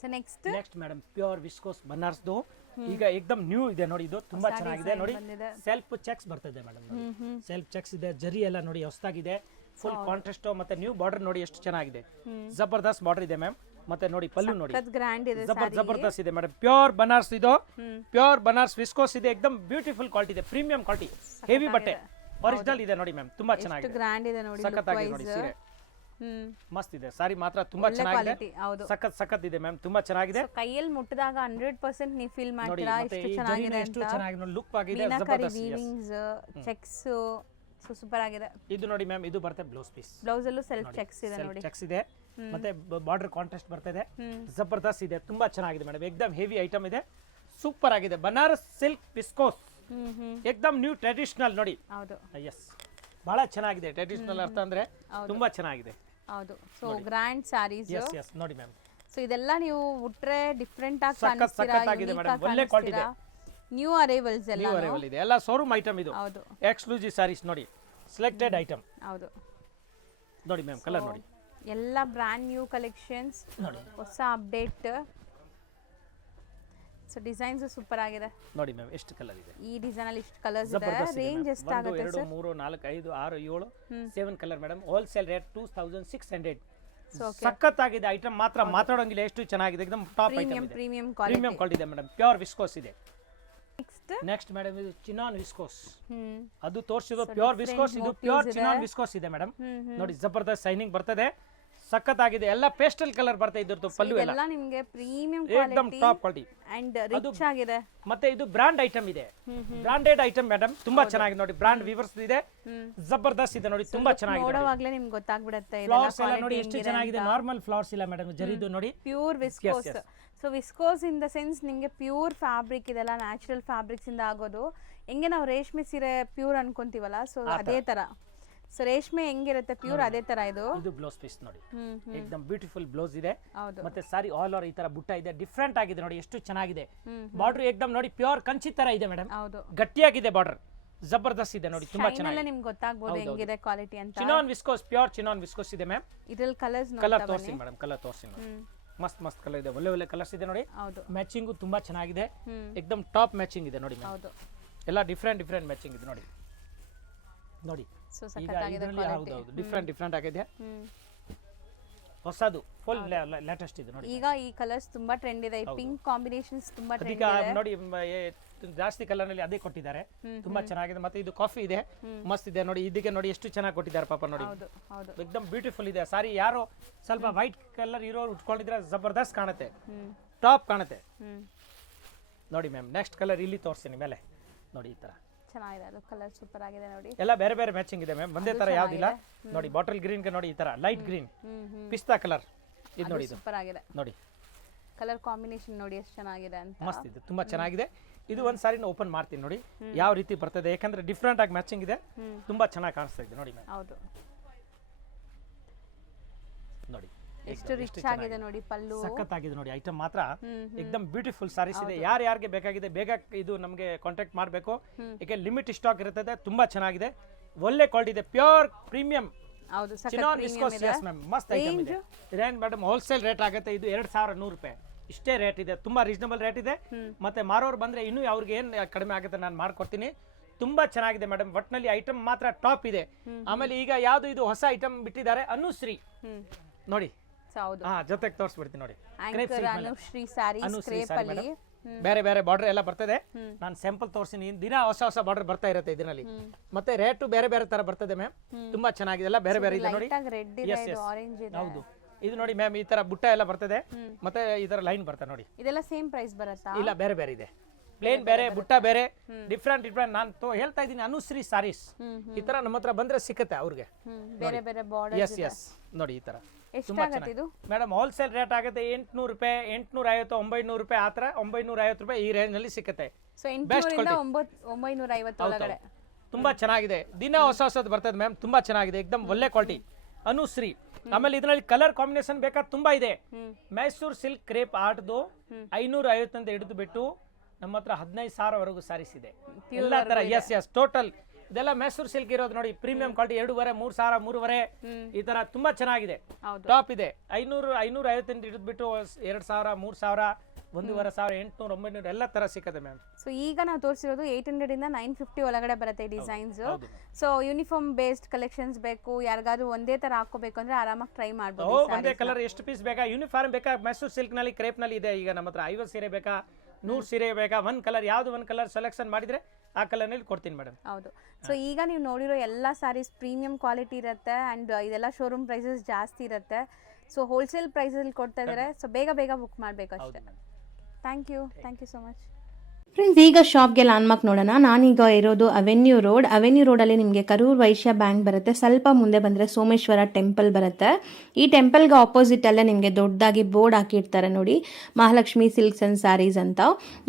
So next madam pure viscose ಬನಾರಸ್ದು ಈಗ ಏಕದಮ್ ನ್ಯೂ ಇದೆ ನೋಡಿ. ಇದು ತುಂಬಾ ಚೆನ್ನಾಗಿದೆ ನೋಡಿ. ಸೆಲ್ಫ್ ಚೆಕ್ಸ್ ಬರ್ತದೆ ಮೇಡಮ್, ಸೆಲ್ಫ್ ಚೆಕ್ಸ್ ಇದೆ, ಜರಿ ಎಲ್ಲ ನೋಡಿ ಹೊಸದಾಗಿದೆ, ಫುಲ್ ಕಾಂಟ್ರಾಸ್ಟ್ ಮತ್ತೆ ನ್ಯೂ ಬಾರ್ಡರ್ ನೋಡಿ ಎಷ್ಟು ಚೆನ್ನಾಗಿದೆ, ಜಬರ್ದಸ್ತ್ ಬಾರ್ಡರ್ ಇದೆ ಮ್ಯಾಮ್. ಮತ್ತೆ ನೋಡಿ ಪಲ್ಲು ನೋಡಿ ಗ್ರ್ಯಾಂಡ್ ಇದೆ, ಜಬರ್ದಸ್ತ್ ಇದೆ ಮೇಡಮ್. ಪ್ಯೂರ್ ಬನಾರಸ್ ಇದು, ಪ್ಯೂರ್ ಬನಾರಸ್ ವಿಸ್ಕೋಸ್ ಇದೆ, ಏಕದಮ್ ಬ್ಯೂಟಿಫುಲ್ ಕ್ವಾಲಿಟಿ ಇದೆ, ಪ್ರೀಮಿಯಂ ಕ್ವಾಲಿಟಿ, ಹೆವಿ ಬಟ್ಟೆ, ಒರಿಜಿನಲ್ ಇದೆ ನೋಡಿ ಮ್ಯಾಮ್, ತುಂಬಾ ಚೆನ್ನಾಗಿದೆ, ಗ್ರ್ಯಾಂಡ್ ಇದೆ ನೋಡಿ. ಸಖತ್ತಾಗಿದೆ ನೋಡಿ ಸೀರೆ, ಮಸ್ತ್ ಇದೆ ಸಾರಿ, ಮಾತ್ರ ತುಂಬಾ ಚೆನ್ನಾಗಿದೆ, ಹೌದು. ಸಖತ್ ಇದೆ ಮ್ಯಾಮ್, ತುಂಬಾ ಚೆನ್ನಾಗಿದೆ. ಕೈಯಲ್ಲಿ ಮುಟ್ಟಿದಾಗ 100% ನೀವು ಫೀಲ್ ಮಾಡ್ತೀರಾ ಎಷ್ಟು ಚೆನ್ನಾಗಿದೆ ಅಂತ. ಎಷ್ಟು ಚೆನ್ನಾಗಿದೆ ನೋಡಿ, ಲುಕ್ ಆಗಿದೆ, meenakari weavings, cheques, so super ಆಗಿದೆ. ಇದು ನೋಡಿ ಮ್ಯಾಮ್, ಇದು ಬರುತ್ತೆ ಬ್ಲೌಸ್ ಪೀಸ್, ಬ್ಲೌಸ್ ಅಲ್ಲೂ ಸೆಲ್ಫ್ ಚೆಕ್ಸ್ ಇದೆ ನೋಡಿ, ಚೆಕ್ಸ್ ಇದೆ, ಮತ್ತೆ ಬಾರ್ಡರ್ ಕಾಂಟ್ರಾಸ್ಟ್ ಬರ್ತದೆ, ಜಬರ್ದಸ್ತ್ ಇದೆ, ತುಂಬಾ ಚೆನ್ನಾಗಿದೆ ಮೇಡಮ್, ಏಕದಮ್ ಹೆವಿ ಐಟಮ್ ಇದೆ, ಸೂಪರ್ ಆಗಿದೆ. ಬನಾರಸ್ ಸಿಲ್ಕ್ ವಿಸ್ಕೋಸ್, ಏಕದಮ್ ನ್ಯೂ ಟ್ರೆಡಿಷನಲ್ ನೋಡಿ. ಹೌದು. ಎಸ್, ಬಹಳ ಚೆನ್ನಾಗಿದೆ, ಟ್ರೆಡಿಷನಲ್ ಅರ್ಥ ಅಂದ್ರೆ ತುಂಬಾ ಚೆನ್ನಾಗಿದೆ. ಹೌದು. So grand saris. Yes yes ನೋಡಿ ಮ್ಯಾಮ್. ಸೊ ಇದೆಲ್ಲ ನೀವು ಉಟ್ರೆ ಡಿಫರೆಂಟ್ ಆಗಿ ಸಖತ್ತಾಗಿದೆ ಮೇಡಮ್, ಒಳ್ಳೆ ಕ್ವಾಲಿಟಿ ಇದೆ. ನ್ಯೂ ಅರೈವಲ್ಸ್ ಎಲ್ಲ ನ್ಯೂ ಅರೈವಲ್ ಇದೆ, ಎಲ್ಲ ಶೋರೂಮ್ ಐಟಮ್ ಇದು. ಹೌದು. ಎಕ್ಸ್ಕ್ಲೂಸಿವ್ ಸಾರೀಸ್ ನೋಡಿ, ಸೆಲೆಕ್ಟೆಡ್ ಐಟಮ್. ಹೌದು ನೋಡಿ ಮ್ಯಾಮ್, ಕಲರ್ ನೋಡಿ, ಎಲ್ಲ ಬ್ರ್ಯಾಂಡ್ ನ್ಯೂ ಕಲೆಕ್ಷನ್ಸ್ ನೋಡಿ, ಹೊಸ ಅಪ್ಡೇಟ್. ಸೊ ಡಿಸೈನ್ಸ್ ಸೂಪರ್ ಆಗಿದೆ ನೋಡಿ ಮ್ಯಾಮ್, ಎಷ್ಟು ಕಲರ್ ಇದೆ ಈ ಡಿಸೈನ್ ಅಲ್ಲಿ, ಇಷ್ಟು ಕಲರ್ಸ್ ಇದೆ. ರೇಂಜ್ ಎಷ್ಟಾಗುತ್ತೆ sir? 1 2 3 4 5 6 7 7 colour madam. Wholesale rate 2600. ಸಖತ್ತಾಗಿದೆ ಐಟಮ್, ಮಾತ್ರ ಮಾತಾಡೋಂಗಿಲ್ಲ, ಎಷ್ಟು ಚೆನ್ನಾಗಿದೆ, ಏಕದಮ್ ಟಾಪ್ ಐಟಮ್ ಇದೆ, ಪ್ರೀಮಿಯಂ ಕ್ವಾಲಿಟಿ ಇದೆ ಮೇಡಮ್. ಪ್ಯೂರ್ ವಿಸ್ಕೋಸ್ ಇದೆ. ನೆಕ್ಸ್ಟ್ ಮೇಡಮ್ ಇದು ಚಿನಾನ್ ವಿಸ್ಕೋಸ್, ಅದು ತೋರಿಸಿದ್ದು ಪ್ಯೂರ್ ವಿಸ್ಕೋಸ್, ಇದು ಪ್ಯೂರ್ ಚಿನಾನ್ ವಿಸ್ಕೋಸ್ ಇದೆ ಮೇಡಮ್ ನೋಡಿ, ಜಬರ್ದಸ್ತ್ ಶೈನಿಂಗ್ ಬರ್ತದೆ, ಸಖತ್ತಾಗಿದೆ, ಎಲ್ಲ ಪೇಸ್ಟಲ್ ಕಲರ್ ಬರ್ತದೆ, ಇದ್ರದ್ದು ಪಲ್ಲು ಎಲ್ಲ ನಿಮಗೆ ಪ್ರೀಮಿಯಂ ಏಕದಮ್ ಟಾಪ್ ಕ್ವಾಲಿಟಿ ಅಂಡ್ ರಿಚ್ ಆಗಿದೆ. ಮತ್ತೆ ಇದು ಬ್ರಾಂಡ್ ಐಟಮ್ ಇದೆ, ಬ್ರಾಂಡೆಡ್ ಐಟಮ್ ಮೇಡಮ್, ತುಂಬಾ ಚೆನ್ನಾಗಿದೆ ನೋಡಿ, ಬ್ರಾಂಡ್ ವಿವರ್ಸ್ ಇದೆ, ಜಬರ್ದಸ್ತ್ ಇದೆ ನೋಡಿ, ತುಂಬಾ ಚೆನ್ನಾಗಿದೆ. ನೋಡುವಾಗಲೇ ನಿಮ್ಗೆ ಗೊತ್ತಾಗ್ಬಿಡುತ್ತೆ ಫ್ಲವರ್ಸ್ ಎಲ್ಲ ನೋಡಿ ಎಷ್ಟು ಚೆನ್ನಾಗಿದೆ, ನಾರ್ಮಲ್ ಫ್ಲವರ್ಸ್ ಇಲ್ಲ ಮೇಡಮ್, ಜರಿದು ನೋಡಿ, pure viscose. So viscose in the sense ನಿಮಗೆ ಪ್ಯೂರ್ ಫ್ಯಾಬ್ರಿಕ್ ಇದೆಲ್ಲ ನ್ಯಾಚುರಲ್ ಫ್ಯಾಬ್ರಿಕ್ಸ್ ಇಂದ ಆಗೋದು. ಹೆಂಗೆ ನಾವು ರೇಷ್ಮೆ ಸೀರೆ ಪ್ಯೂರ್ ಅನ್ಕೊಂತೀವಲ್ಲ, ಸೊ ಅದೇ ತರ. ಸೊ ರೇಷ್ಮೆ ಹೆಂಗಿರುತ್ತೆ ಪ್ಯೂರ್, ಅದೇ ತರ ಇದು. ಇದು ಬ್ಲೌಸ್ ಪೀಸ್ ನೋಡಿ, ಏಕದಮ್ ಬ್ಯೂಟಿಫುಲ್ ಬ್ಲೌಸ್ ಇದೆ, ಹೌದು. ಮತ್ತೆ ಸಾರಿ ಆಲ್ ಓವರ್ ಈ ತರ ಬುಟ್ಟ ಇದೆ, ಡಿಫ್ರೆಂಟ್ ಆಗಿದೆ ನೋಡಿ, ಎಷ್ಟು ಚೆನ್ನಾಗಿದೆ. ಬಾರ್ಡರ್ ಏಕದಮ್ ನೋಡಿ ಪ್ಯೂರ್ ಕಂಚಿ ತರ ಇದೆ ಮೇಡಮ್, ಹೌದು, ಗಟ್ಟಿಯಾಗಿದೆ ಬಾರ್ಡರ್, ಜಬರ್ದಸ್ತ್ ಇದೆ ನೋಡಿ, ತುಂಬಾ ಚೆನ್ನಾಗಿದೆ. ನಿಮ್ಗೆ ಗೊತ್ತಾಗ್ಬೋದು ಹೆಂಗಿದೆ ಕ್ವಾಲಿಟಿ ಅಂತ. Chinon viscose, pure chinon viscose ಇದೆ ಮ್ಯಾಮ್. ಇದ್ರಲ್ಲಿ ಕಲರ್ಸ್ ಕಲರ್ ತೋರಿಸಿ ಮೇಡಮ್, ಕಲರ್ ತೋರಿಸಿ. ಮಸ್ತ್ ಮಸ್ತ್ ಕಲರ್ ಇದೆ, ಒಳ್ಳೆ ಒಳ್ಳೆ ಕಲರ್ಸ್ ಇದೆ ನೋಡಿ, ಹೌದು. ಮ್ಯಾಚಿಂಗು ತುಂಬಾ ಚೆನ್ನಾಗಿದೆ, ಏಕದಮ್ ಟಾಪ್ ಮ್ಯಾಚಿಂಗ್ ಇದೆ ನೋಡಿ ಮ್ಯಾಮ್, ಹೌದು. ಎಲ್ಲ ಡಿಫ್ರೆಂಟ್ ಮ್ಯಾಚಿಂಗ್ ಇದೆ ನೋಡಿ. ನೋಡಿ ಸೊ ಈಗ ಸಖತ್ತಾಗಿದೆ ಇದರಲ್ಲಿ ಹೌದು ಡಿಫ್ರೆಂಟ್ ಆಗಿದೆ, ಹೊಸದು ಫುಲ್ ಲೇಟೆಸ್ಟ್ ಇದೆ ನೋಡಿ. ಈಗ ಈ ಕಲರ್ಸ್ ತುಂಬಾ ಟ್ರೆಂಡ್ ಇದೆ, ಪಿಂಕ್ ಕಾಂಬಿನೇಷನ್ಸ್ ತುಂಬಾ ಟ್ರೆಂಡ್ ಈಗ ನೋಡಿ, ಜಾಸ್ತಿ ಕಲರ್ ನಲ್ಲಿ ಅದೇ ಕೊಟ್ಟಿದ್ದಾರೆ, ತುಂಬಾ ಚೆನ್ನಾಗಿದೆ. ಮತ್ತೆ ಇದು ಕಾಫಿ ಇದೆ, ಮಸ್ತ್ ಇದೆ ನೋಡಿ, ಇದಕ್ಕೆ ನೋಡಿ ಎಷ್ಟು ಚೆನ್ನಾಗಿ ಕೊಟ್ಟಿದ್ದಾರೆ ಪಾಪ ನೋಡಿ, ಏಕದಮ್ ಬ್ಯೂಟಿಫುಲ್ ಇದೆ ಸಾರಿ. ಯಾರು ಸ್ವಲ್ಪ ವೈಟ್ ಕಲರ್ ಇರೋರು ಉಟ್ಕೊಂಡಿದ್ರೆ ಜಬರ್ದಸ್ತ್ ಕಾಣುತ್ತೆ, ಟಾಪ್ ಕಾಣುತ್ತೆ ನೋಡಿ ಮ್ಯಾಮ್. ನೆಕ್ಸ್ಟ್ ಕಲರ್ ಇಲ್ಲಿ ತೋರಿಸ್ತೀನಿ ಮೇಲೆ ನೋಡಿ, ಈ ತರ ಚೆನ್ನಾಗಿದೆ, ಅದು ಕಲರ್ ಸೂಪರ್ ಆಗಿದೆ ನೋಡಿ. ಎಲ್ಲ ಬೇರೆ ಬೇರೆ ಮ್ಯಾಚಿಂಗ್ ಇದೆ ಮ್ಯಾಮ್, ಒಂದೇ ತರ ಯಾವ್ದಿಲ್ಲ ನೋಡಿ. ಬಾಟಲ್ ಗ್ರೀನ್ ಗೆ ನೋಡಿ, ಈ ತರ ಲೈಟ್ ಗ್ರೀನ್, ಪಿಸ್ತಾ ಕಲರ್, ಇದು ನೋಡಿ, ಸೂಪರ್ ಆಗಿದೆ ನೋಡಿ, ಕಲರ್ ಕಾಂಬಿನೇಷನ್ ನೋಡಿ ಎಷ್ಟು ಚೆನ್ನಾಗಿದೆ ಅಂತ, ಮಸ್ತ್ ಇದೆ, ತುಂಬಾ ಚೆನ್ನಾಗಿದೆ. ಇದು ಒಂದ್ ಸಾರಿ ಓಪನ್ ಮಾಡ್ತೀನಿ ನೋಡಿ ಯಾವ ರೀತಿ ಬರ್ತದೆ, ಯಾಕಂದ್ರೆ ಡಿಫ್ರೆಂಟ್ ಆಗಿ ಮ್ಯಾಚಿಂಗ್ ಇದೆ, ತುಂಬಾ ಚೆನ್ನಾಗಿ ಕಾಣಿಸ್ತಾ ಇದೆ ನೋಡಿ ಮ್ಯಾಮ್. ಹೌದು, ನೋಡಿ ಎಷ್ಟು ರಿಚ್ ಆಗಿದೆ ನೋಡಿ, ಪಲ್ಲು ಸಖತ್ತಾಗಿದೆ ನೋಡಿ, ಐಟಮ್ ಮಾತ್ರ ಏಕದಮ್ ಬ್ಯೂಟಿಫುಲ್ ಸಾರೀಸ್ ಇದೆ. ಯಾರ್ಯಾರಿಗೆ ಬೇಕಾಗಿದೆ ಬೇಗ ಇದು ನಮಗೆ ಕಾಂಟ್ಯಾಕ್ಟ್ ಮಾಡಬೇಕು, ಯಾಕೆ ಲಿಮಿಟ್ ಸ್ಟಾಕ್ ಇರ್ತದೆ, ತುಂಬಾ ಚೆನ್ನಾಗಿದೆ, ಒಳ್ಳೆ ಕ್ವಾಲಿಟಿ ಇದೆ, ಪ್ಯೂರ್ ಪ್ರೀಮಿಯಂ. ಹೌದು, ಚಿನಾನ್ ವಿಸ್ಕೋಸ್, ಎಸ್ ಮ್ಯಾಮ್, ಮಸ್ತ್ ಐಟಮ್ ಇದೆ. ಇದೇನ್ ಮೇಡಮ್ ಹೋಲ್ಸೇಲ್ ರೇಟ್ ಆಗುತ್ತೆ, ಇದು 2100 ರೂಪಾಯಿ ಇಷ್ಟೇ ರೇಟ್ ಇದೆ, ತುಂಬಾ ರೀಸನಬಲ್ ರೇಟ್ ಇದೆ. ಮತ್ತೆ ಮಾರೋರು ಬಂದ್ರೆ ಇನ್ನೂ ಅವ್ರಿಗೆ ಏನ್ ಕಡಿಮೆ ಆಗುತ್ತೆ ನಾನು ಮಾಡ್ಕೊಡ್ತೀನಿ. ತುಂಬಾ ಚೆನ್ನಾಗಿದೆ ಮೇಡಮ್. ಒಟ್ನಲ್ಲಿ ಐಟಮ್ ಮಾತ್ರ ಟಾಪ್ ಇದೆ. ಆಮೇಲೆ ಈಗ ಯಾವ್ದು ಇದು ಹೊಸ ಐಟಮ್ ಬಿಟ್ಟಿದ್ದಾರೆ, ಅನುಶ್ರೀ ನೋಡಿ. ಹೌದು, ಜೊತೆಗೆ ತೋರಿಸ್ಬಿಡ್ತೀನಿ ನೋಡಿ. ಅನುಶ್ರೀ ಸ್ಯಾರೀಸ್ ಕ್ರೇಪ್ ಅಲ್ಲಿ ಬೇರೆ ಬೇರೆ ಬಾರ್ಡರ್ ಎಲ್ಲ ಬರ್ತದೆ. ನಾನು ಸ್ಯಾಂಪಲ್ ತೋರಿಸ್ತೀನಿ. ದಿನ ಹೊಸ ಹೊಸ ಬಾರ್ಡರ್ ಬರ್ತಾ ಇರುತ್ತೆ ಇದರಲ್ಲಿ. ಮತ್ತೆ ರೇಟು ಬೇರೆ ಬೇರೆ ತರ ಬರ್ತದೆ ಮ್ಯಾಮ್. ತುಂಬಾ ಚೆನ್ನಾಗಿದೆ, ಎಲ್ಲ ಬೇರೆ ಬೇರೆ ಇದೆ ನೋಡಿ. ರೆಡ್ ಇದೆ, ಆರೆಂಜ್ ಇದೆ. ಹೌದು, ಇದು ನೋಡಿ ಮ್ಯಾಮ್, ಈ ತರ ಬುಟ್ಟ ಎಲ್ಲ ಬರ್ತದೆ. ಮತ್ತೆ ಇದರ ಲೈನ್ ಬರ್ತದೆ ನೋಡಿ. ಇದೆಲ್ಲ ಸೇಮ್ ಪ್ರೈಸ್ ಬರುತ್ತಾ? ಇಲ್ಲ, ಬೇರೆ ಬೇರೆ ಇದೆ. ಪ್ಲೇನ್ ಬೇರೆ, ಬುಟ್ಟ ಬೇರೆ, ಡಿಫ್ರೆಂಟ್ ಡಿಫ್ರೆಂಟ್. ನಾನು ಹೇಳ್ತಾ ಇದ್ದೀನಿ ಅನುಶ್ರೀ ಸಾರೀಸ್. ಈ ತರ ನಮ್ಮ ಹತ್ರ ಬಂದ್ರೆ ಸಿಕ್ಕತ್ತೆ ಅವ್ರಿಗೆ. ಬೇರೆ ಬೇರೆ ಬಾರ್ಡರ್. ಎಸ್ ನೋಡಿ, ಈ ತರ ತುಂಬಾ ಚೆನ್ನಾಗಿದೆ ಮೇಡಮ್. ಹೋಲ್ಸೇಲ್ ರೇಟ್ ಆಗುತ್ತೆ 800 ರೂಪಾಯಿ, 850, 900 ರೂಪಾಯಿ. ಆತರ 950 ರೂಪಾಯಿ ಈ ರೇಂಜ್ ನಲ್ಲಿ ಸಿಕ್ಕತ್ತೆ. ಸೊ 950 ಒಳಗಡೆ ತುಂಬಾ ಚೆನ್ನಾಗಿದೆ. ದಿನ ಹೊಸ ಹೊಸದು ಬರ್ತದೆ ಮ್ಯಾಮ್. ತುಂಬಾ ಚೆನ್ನಾಗಿದೆ, ಏಕದಮ್ ಒಳ್ಳೆ ಕ್ವಾಲಿಟಿ ಅನುಶ್ರೀ. ಆಮೇಲೆ ಇದರಲ್ಲಿ ಕಲರ್ ಕಾಂಬಿನೇಷನ್ ಬೇಕಾದ್ರೆ ತುಂಬಾ ಇದೆ. ಮೈಸೂರು ಸಿಲ್ಕ್ ಕ್ರೇಪ್ ಆರ್ಟ್ದು 550 ಅಂತ ಹಿಡಿದು ಬಿಟ್ಟು ನಮ್ಮ ಹತ್ರ 15,000 ವರೆಗೂ ಸಾರೀಸ್ ಇದೆ. ಎಲ್ಲ ತರ. ಎಸ್ ಟೋಟಲ್ ಇದೆಲ್ಲ ಮೈಸೂರು ಸಿಲ್ಕ್ ಇರೋದು ನೋಡಿ. Premium quality. 2,500, 3,000, 3,500 ಈ ತರ ತುಂಬಾ ಚೆನ್ನಾಗಿದೆ. ಟಾಪ್ ಇದೆ. 550 ಹಿಡಿದು ಬಿಟ್ಟು 2,000, 3,000, 1,500, 800, 900 ಎಲ್ಲ ತರ ಸಿಕ್ಕದೆ ಮ್ಯಾಮ್. ಸೊ ಈಗ ನಾವು ತೋರಿಸಿರೋದು 800 ಇಂದ 950 ಒಳಗಡೆ ಬರುತ್ತೆ designs. So uniform based collections ಬೇಕು, ಯಾರಿಗಾದ್ರೂ ಒಂದೇ ತರ ಹಾಕೋಬೇಕು ಅಂದ್ರೆ ಆರಾಮಾಗಿ ಟ್ರೈ ಮಾಡಬಹುದು. ಒಂದೇ ಕಲರ್ ಎಷ್ಟು ಪೀಸ್ ಬೇಕಾ, ಯೂನಿಫಾರ್ಮ್ ಬೇಕಾ, ಮೈಸೂರು ಸಿಲ್ಕ್ ನಲ್ಲಿ ಕ್ರೇಪ್ ನಲ್ಲಿ ಇದೆ. ಈಗ ನಮ್ಮ ಹತ್ರ 50 ಸೀರೆ ಬೇಕಾ, 100 ಸೀರೆ ಬೇಕಾ, ಒಂದ್ ಕಲರ್ ಯಾವ್ದು ಒಂದ್ ಕಲರ್ ಸೆಲೆಕ್ಷನ್ ಮಾಡಿದ್ರೆ ಆ ಕಲರ್ ನಲ್ಲಿ ಕೊಡ್ತೀನಿ ಮೇಡಮ್. ಹೌದು. ಸೊ ಈಗ ನೀವು ನೋಡಿರೋ ಎಲ್ಲ ಸಾರೀಸ್ ಪ್ರೀಮಿಯಂ ಕ್ವಾಲಿಟಿ ಇರುತ್ತೆ ಅಂಡ್ ಇದೆಲ್ಲ ಶೋರೂಮ್ ಪ್ರೈಸಸ್ ಜಾಸ್ತಿ ಇರುತ್ತೆ. ಸೊ ಹೋಲ್ಸೇಲ್ ಪ್ರೈಸಲ್ಲಿ ಕೊಡ್ತಾ ಇದ್ದಾರೆ. ಸೊ ಬೇಗ ಬುಕ್ ಮಾಡಬೇಕು ಅಷ್ಟೇ. Thank you so much. Friends, ಈಗ ಶಾಪ್ಗೆ ಲ್ಯಾಂಡ್ಮಾರ್ಕ್ ನೋಡೋಣ. ನಾನೀಗ ಇರೋದು ಅವೆನ್ಯೂ ರೋಡಲ್ಲಿ ನಿಮಗೆ ಕರೂರ್ ವೈಶ್ಯ ಬ್ಯಾಂಕ್ ಬರುತ್ತೆ. ಸ್ವಲ್ಪ ಮುಂದೆ ಬಂದರೆ ಸೋಮೇಶ್ವರ ಟೆಂಪಲ್ ಬರುತ್ತೆ. ಈ ಟೆಂಪಲ್ಗೆ ಆಪೋಸಿಟಲ್ಲೇ ನಿಮಗೆ ದೊಡ್ಡದಾಗಿ ಬೋರ್ಡ್ ಹಾಕಿರ್ತಾರೆ ನೋಡಿ, ಮಹಾಲಕ್ಷ್ಮಿ ಸಿಲ್ಕ್ಸ್ ಆ್ಯಂಡ್ ಸ್ಯಾರೀಸ್ ಅಂತ.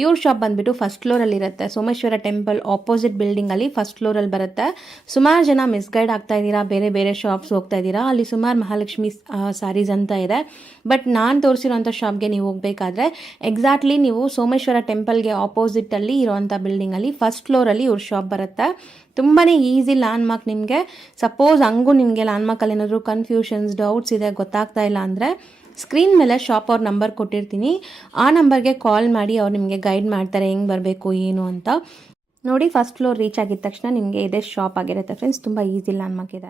ಇವ್ರ ಶಾಪ್ ಬಂದುಬಿಟ್ಟು ಫಸ್ಟ್ ಫ್ಲೋರಲ್ಲಿ ಇರುತ್ತೆ. ಸೋಮೇಶ್ವರ ಟೆಂಪಲ್ ಆಪೋಸಿಟ್ ಬಿಲ್ಡಿಂಗಲ್ಲಿ ಫಸ್ಟ್ ಫ್ಲೋರಲ್ಲಿ ಬರುತ್ತೆ. ಸುಮಾರು ಜನ ಮಿಸ್ಗೈಡ್ ಆಗ್ತಾ ಇದ್ದೀರಾ, ಬೇರೆ ಬೇರೆ ಶಾಪ್ಸ್ ಹೋಗ್ತಾ ಇದ್ದೀರಾ. ಅಲ್ಲಿ ಸುಮಾರು ಮಹಾಲಕ್ಷ್ಮಿ ಸ್ಯಾರೀಸ್ ಅಂತ ಇದೆ. ಬಟ್ ನಾನು ತೋರಿಸಿರೋಂಥ ಶಾಪ್ಗೆ ನೀವು ಹೋಗಬೇಕಾದ್ರೆ ಎಕ್ಸಾಕ್ಟ್ಲಿ ನೀವು ಸೋಮೇಶ್ವರ ಟೆಂಪಲ್ಗೆ ಆಪೋಸಿಟಲ್ಲಿ ಇರೋವಂಥ ಬಿಲ್ಡಿಂಗಲ್ಲಿ ಫಸ್ಟ್ ಫ್ಲೋರಲ್ಲಿ ಇವ್ರ ಶಾಪ್ ಬರುತ್ತೆ. ತುಂಬಾ ಈಸಿ ಲ್ಯಾಂಡ್ಮಾರ್ಕ್. ನಿಮಗೆ ಸಪೋಸ್ ಹಂಗೂ ನಿಮಗೆ ಲ್ಯಾಂಡ್ಮಾರ್ಕಲ್ಲಿ ಏನಾದರೂ ಕನ್ಫ್ಯೂಷನ್ಸ್, ಡೌಟ್ಸ್ ಇದೆ, ಗೊತ್ತಾಗ್ತಾ ಇಲ್ಲ ಅಂದರೆ ಸ್ಕ್ರೀನ್ ಮೇಲೆ ಶಾಪ್ ಅವ್ರ ನಂಬರ್ ಕೊಟ್ಟಿರ್ತೀನಿ. ಆ ನಂಬರ್ಗೆ ಕಾಲ್ ಮಾಡಿ ಅವ್ರು ನಿಮಗೆ ಗೈಡ್ ಮಾಡ್ತಾರೆ ಹೆಂಗೆ ಬರಬೇಕು ಏನು ಅಂತ. ನೋಡಿ, ಫಸ್ಟ್ ಫ್ಲೋರ್ ರೀಚ್ ಆಗಿದ ತಕ್ಷಣ ನಿಮಗೆ ಇದೇ ಶಾಪ್ ಆಗಿರುತ್ತೆ ಫ್ರೆಂಡ್ಸ್. ತುಂಬ ಈಸಿ ಲ್ಯಾಂಡ್ಮಾರ್ಕ್ ಇದೆ.